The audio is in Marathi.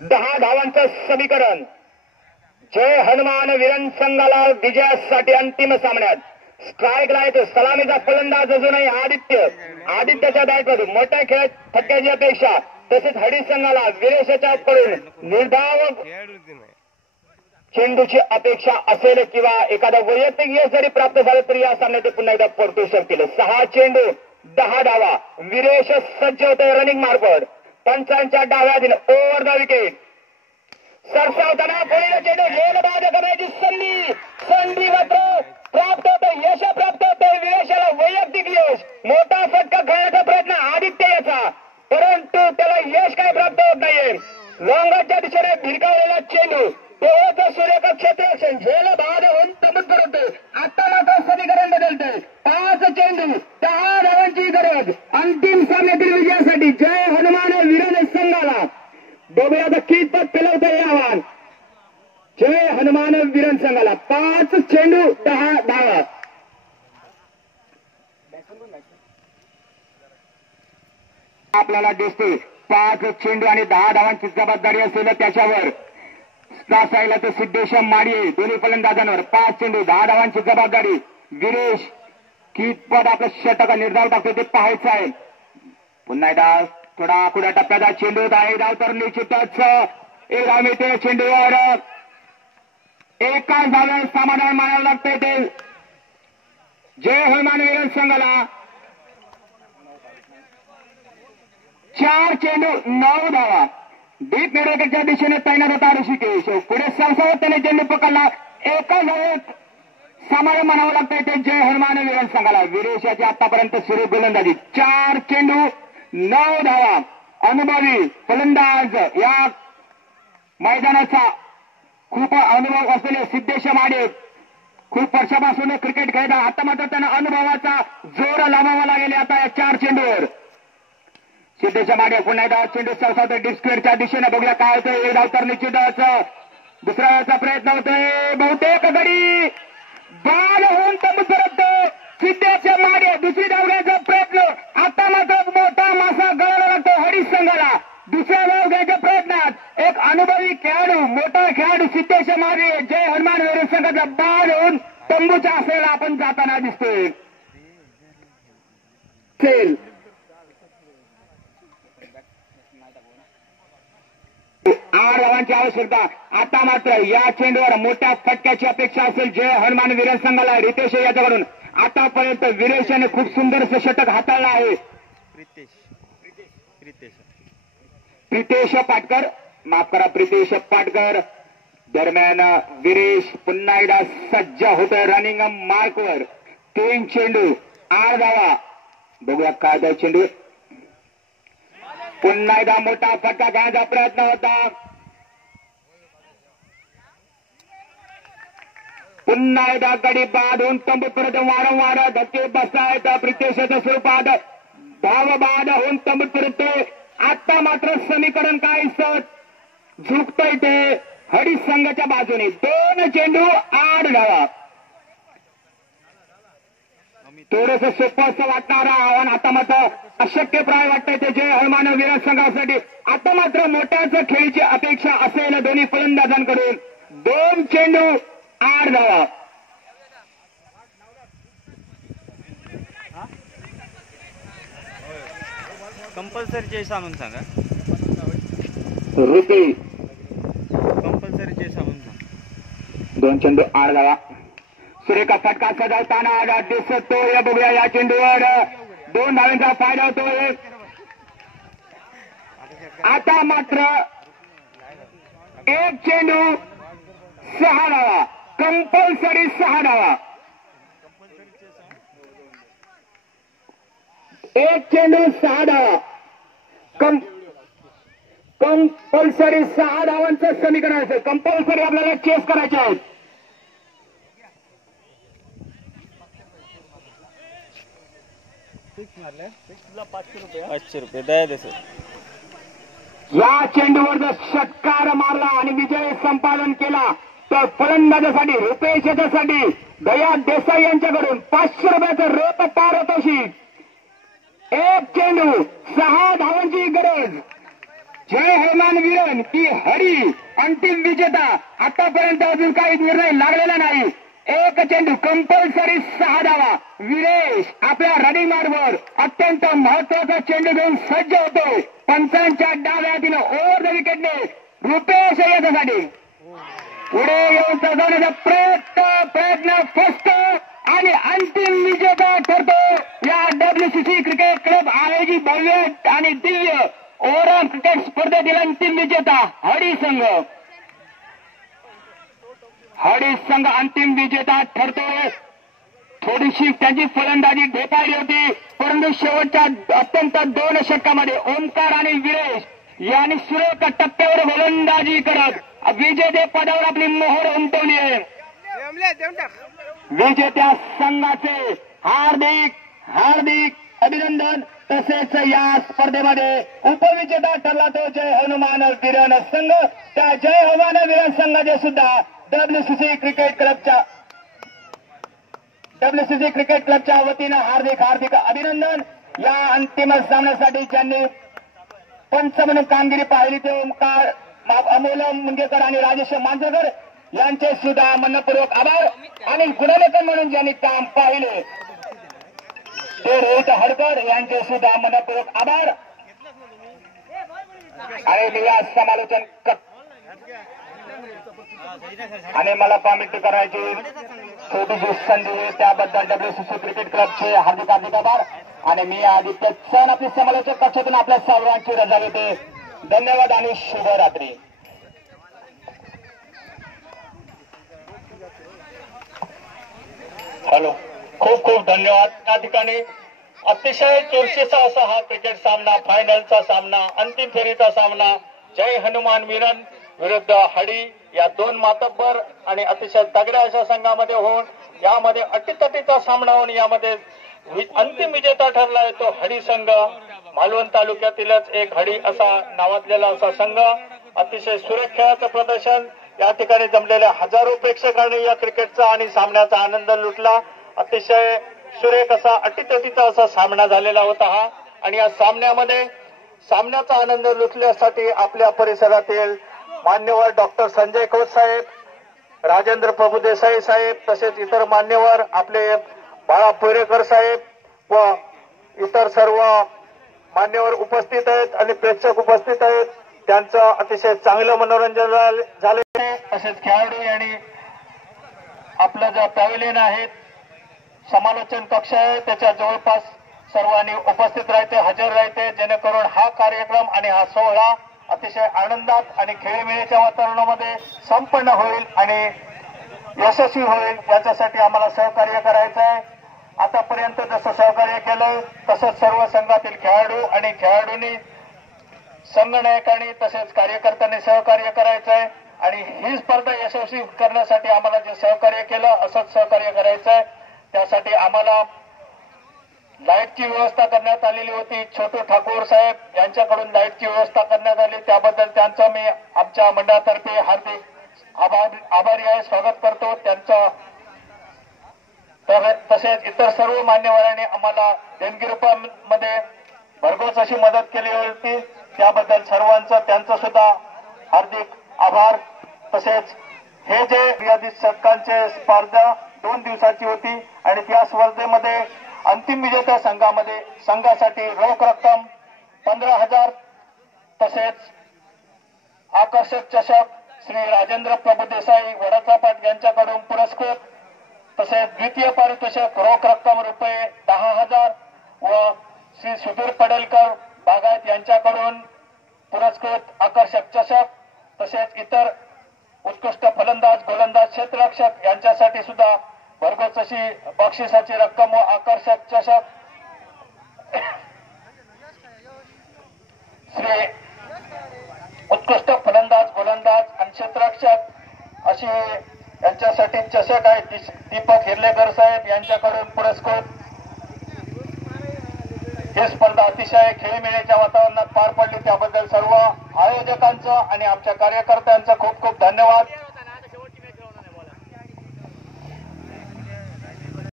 10 धावांचं समीकरण. जय हनुमान वीरन संघाला विजयासाठी अंतिम सामन्यात स्ट्राईकला येतो सलामीचा फलंदाज अजूनही आदित्यच्या बॅटमधून मोठ्या खेळात फटक्याची अपेक्षा. तसेच हडी संघाला विरेशच्या कडून निर्धाव चेंडूची अपेक्षा असेल किंवा एखादा वैयक्तिक यश जरी प्राप्त झालं तरी या सामन्यात ते पुन्हा एकदा परतू शकतील. 6 चेंडू 10 धावा. विरेश सज्ज होते रनिंग मार्कवर. पंचांच्या डाव्यातील ओव्हर द विकेट. सरसावताना पहिला चेंडू गोलबाद करण्याची संधी मात्र प्राप्त होते. यश प्राप्त होते. विरेशाला वैयक्तिक यश. मोठा फटका खेळण्याचा प्रयत्न आदित्य याचा, परंतु त्याला यश काय प्राप्त होत नाहीये. लॉंगच्या दिशेने भिरकावलेला चेंडू तेव्हाच सूर्यका क्षेत्ररक्षण झेल बाद होऊन तमत करते. आता मात्र समीकरण बदलते. 5 चेंडू 10 धावांची गरज अंतिम सामन्यातील विजयासाठी. जय हनुमान वीरन संघाला बघूया कितपत पेलवतं हे आव्हान. जय हनुमान वीरन संघाला 5 चेंडू 10 धावा. आपल्याला दिसते 5 चेंडू आणि 10 धावांची जबाबदारी असेल त्याच्यावर. सायला तर सिद्धेश माडिये दोन्ही फलंदाजांवर. 5 चेंडू 10 धावांची जबाबदारी. विरेश कितपत आपलं षटक निर्धाव टाकतो ते पाहायचं आहे. पुन्हा एकदा थोडा आकुड्या टप्प्याचा चेंडू आहे. धाव तर निश्चितच एक धाव मिळते चेंडूवर. एकाच धाव्यात समाधान मानावं लागतंय ते जय हनुमान वीरन संघाला. 4 चेंडू 9 धावा. डीप मिडविकेटच्या दिशेने तैनात होता ऋषिकेश. पुढे सरसावत त्याने चेंडू पकडला. एका धावेत समाधान मानावं लागतंय ते जय हनुमान वीरन संघाला. विरेशाची आतापर्यंत सुरू गोलंदाजी. 4 चेंडू 9 धावा. अनुभवी फलंदाज या मैदानाचा खूप अनुभव असलेले सिद्धेश माडे खूप वर्षापासून क्रिकेट खेळतात. आता मात्र त्यांना अनुभवाचा जोर लावावा लागेल आता या 4 चेंडूवर. सिद्धेश माडे पुन्हा एकदा चेंडू सरसावतो डिस्क्वेअरच्या दिशेने. बघूया काय होतं. एक धाव तर निश्चितच. दुसऱ्या वेळेचा प्रयत्न होतोय. बहुतेक गडी बाद होऊन तंबूत परततो सिद्धेश माडे. दुसरी धाव घ्यायचा प्रयत्न. आता मात्र मोठा मासा गळायला लागतो हरीश संघाला. दुसऱ्या धाव घ्यायच्या प्रयत्नात एक अनुभवी खेळाडू मोठा खेळाडू सिद्धेश माडे जय हनुमान वीरन संघाचा बाद होऊन तंबूच्या असलेला आपण जाताना दिसतोय. 8 धावांची आवश्यकता. आता मात्र या चेंडूवर मोठ्या फटक्याची अपेक्षा असेल जय हनुमान वीरन संघाला. रितेश याच्याकडून आतापर्यंत विरेश याने खूप सुंदर षटक हाताळलं आहे. प्रितेश पाटकर, माफ करा प्रितेश पाटकर. दरम्यान विरेश पुन्हा एकदा सज्ज होतोय रनिंग मार्कवर. 3 चेंडू 8 धावा. बघूया काय त्या चेंडू. पुन्हा एकदा मोठा फटका घेण्याचा प्रयत्न होता. पुन्हा एकदा गडी बाद होऊन तंबूत परत वारंवार धक्के बसतायत प्रितेशच्या स्वरूपात. धाव बाद होऊन तंबूत परततोय. आता मात्र समीकरण काय झुकतंय ते हरीश संघाच्या बाजूने. 2 चेंडू 8 धावा. थोडस सोपं असं वाटणारं आव्हान आता मात्र अशक्यप्राय वाटतंय ते जय हनुमान वीरन संघासाठी. आता मात्र मोठ्याच खेळीची अपेक्षा असेल दोन्ही फलंदाजांकडून. 2 चेंडू 8 धावा. कंपल्सरी चेस आणून सांगा. रुपी कंपल्सरी चेस आणून सांगा. 2 चेंडू 8 धावा. सुरेखा फटका सजवताना दिसतोय. बघूया या चेंडूवर 2 धावांचा फायदा होतोय. आता मात्र 1 चेंडू 6 धावा. कंपल्सरी 6 धावा. 1 चेंडू 6 धावा. कंपल्सरी 6 धावांचं समीकरण असेल. कंपल्सरी आपल्याला चेस करायचे आहेत. ₹500 द्या दे सर. या चेंडूवर जर षटकार मारला आणि विजय संपादन केला तर फलंदाजासाठी रुपेश याच्यासाठी दया देसाई यांच्याकडून ₹500 रोप पारितोषिक. 1 चेंडू 6 धावांची गरज. जय हनुमान वीरन की हरी अंतिम विजेता. आतापर्यंत अजून काही निर्णय लागलेला नाही. एक चेंडू कंपल्सरी 6 धावा. वीरेश आपल्या रनिंग मार्गवर अत्यंत महत्वाचा चेंडू घेऊन सज्ज होतो. पंचांच्या डाव्या हातीनं ओव्हर द विकेटने रुपेश याच्यासाठी पुढे येऊन जाण्याचा प्रयत्न फसतो आणि अंतिम विजेता ठरतो या WCC क्रिकेट क्लब आयोजित भव्य आणि दिव्य ओव्हरऑल क्रिकेट स्पर्धेतील अंतिम विजेता हडी संघ. हडी संघ अंतिम विजेता ठरतोय. थोडीशी त्यांची फलंदाजी ढेपाळली होती, परंतु शेवटच्या अत्यंत 2 षटकामध्ये ओमकार आणि वीरेश यांनी सुरेख टप्प्यावर गोलंदाजी करत विजेते पदावर आपली मोहर उमटवली आहे. विजेत्या संघाचे हार्दिक हार्दिक अभिनंदन. तसेच या स्पर्धेमध्ये उपविजेता ठरला तो जय हनुमान वीरन संघ. त्या जय हनुमान वीरन संघाचे सुद्धा WCC क्रिकेट क्लबच्या वतीनं हार्दिक हार्दिक अभिनंदन. या अंतिम सामन्यासाठी ज्यांनी पंच म्हणून कामगिरी पाहिली ते ओमकार अमोल मुंगेकर आणि राजेश मांजरकर यांचे सुद्धा मनपूर्वक आभार. आणि गुणलेखन म्हणून ज्यांनी काम पाहिले ते रोहित हडकर यांचे सुद्धा मनपूर्वक आभार. आणि मी या समालोचन आणि मला कॉमेंट करायची छोटीशी संधी त्याबद्दल WCC क्रिकेट क्लबचे हार्दिक हार्दिक आभार. आणि मी आदित्य चव्हाण आपले समालोचक कक्षातून आपल्या सर्वांची रजा घेते. धन्यवाद आणि शुभरात्री. हॅलो, खूप खूप धन्यवाद. या ठिकाणी अतिशय चुरशीचा असा हा क्रिकेट सामना, फायनलचा सामना, अंतिम फेरीचा सामना जय हनुमान वीरन विरुद्ध हडी या 2 मातब्बर आणि अतिशय तगड्या अशा संघामध्ये होऊन यामध्ये अटीतटीचा सामना होऊन यामध्ये अंतिम विजेता ठरला आहे तो हडी संघ. मालवण तालुक्यातीलच एक हडी असा नावाजलेला असा संघ. अतिशय सुरेख खेळाचं प्रदर्शन या ठिकाणी जमलेल्या हजारो प्रेक्षकांनी या क्रिकेटचा आणि सामन्याचा आनंद लुटला. अतिशय सुरेख असा अटीतटीचा असा सामना झालेला होता हा. आणि या सामन्याचा आनंद लुटण्यासाठी आपल्या परिसरातील मान्यवर डॉक्टर संजय खोत साहेब, राजेंद्र प्रभुदेसाई साहेब, तसेच इतर मान्यवर आपले बाळा पुरेकर साहेब व इतर सर्व मान्यवर उपस्थित आहेत आणि प्रेक्षक उपस्थित आहेत. त्यांचं अतिशय चांगलं मनोरंजन झाले. तसेच खेळाडू आणि आपलं जे पॅव्हिलियन आहेत, समालोचन कक्ष आहे, त्याच्या जवळपास सर्वांनी उपस्थित राहायचे, हजर राहायचे, जेणेकरून हा कार्यक्रम आणि हा सोहळा अतिशय आनंदात आणि खेळीमेळीच्या वातावरणामध्ये संपन्न होईल आणि यशस्वी होईल. याच्यासाठी आम्हाला सहकार्य करायचं आहे. आतापर्यंत जसं सहकार्य केलंय तसंच सर्व संघातील खेळाडू आणि खेळाडूंनी, संघनायकांनी तसेच कार्यकर्त्यांनी सहकार्य करायचं आहे. आणि ही स्पर्धा यशस्वी करण्यासाठी आम्हाला जे सहकार्य केलं असंच सहकार्य करायचं आहे. त्यासाठी आम्हाला लाईटची व्यवस्था करण्यात आलेली होती. छोटू ठाकूर साहेब यांच्याकडून लाईटची व्यवस्था करण्यात आली, त्याबद्दल त्यांचं मी आमच्या मंडळातर्फे हार्दिक आभारी आहे, स्वागत करतो त्यांचं. तसेच इतर सर्व मान्यवरांनी आम्हाला देणगी रूपामध्ये भरघोस अशी मदत केली होती, त्याबद्दल सर्वांचं त्यांचं सुद्धा हार्दिक आभार. तसेच हे जे मर्यादित षटकांची स्पर्धा 2 दिवसाची होती आणि त्या स्पर्धेमध्ये अंतिम विजेत्या संघासाठी रोख रक्कम 15,000, तसेच आकर्षक चषक श्री राजेंद्र प्रभुदेसाई वडाचापाट यांच्याकडून पुरस्कृत, तसेच द्वितीय पारितोषिक रोख रक्कम रुपये 10,000 व श्री सुधीर पडेलकर बागायत यांच्याकडून पुरस्कृत आकर्षक चषक, तसेच इतर उत्कृष्ट फलंदाज, गोलंदाज, क्षेत्ररक्षक यांच्यासाठी सुद्धा भरघोस अशी बक्षिसाची रक्कम व आकर्षक चषक, श्री उत्कृष्ट फलंदाज, गोलंदाज आणि क्षेत्ररक्षक अशी यांच्यासाठी चषक आहे. दीपक हिरलेकर साहेब यांच्याकडून पुरस्कृत. ही स्पर्धा अतिशय खेळीमेळीच्या वातावरणात पार पडली, त्याबद्दल सर्व आयोजकांचं आणि आमच्या कार्यकर्त्यांचं खूप खूप धन्यवाद.